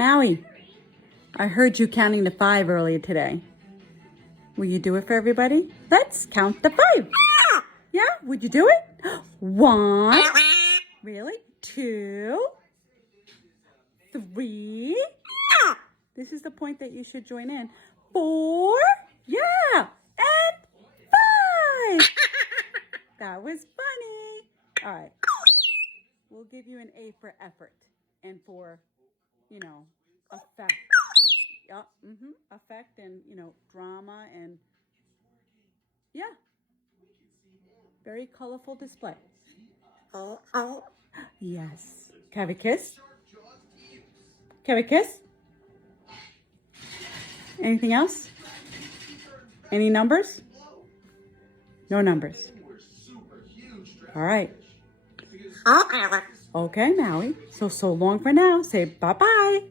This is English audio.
Maui, I heard you counting to 5 earlier today. Will you do it for everybody? Let's count to 5. Yeah, would you do it? 1. Really? 2. 3. This is the point that you should join in. 4. Yeah. And 5. That was funny. All right. We'll give you an A for effort and for, effect. Yep. Effect and, drama and, yeah. Very colorful display. Yes. Can I have a kiss? Can I have a kiss? Anything else? Any numbers? No numbers. All right. Okay, Maui. So long for now. Say bye-bye.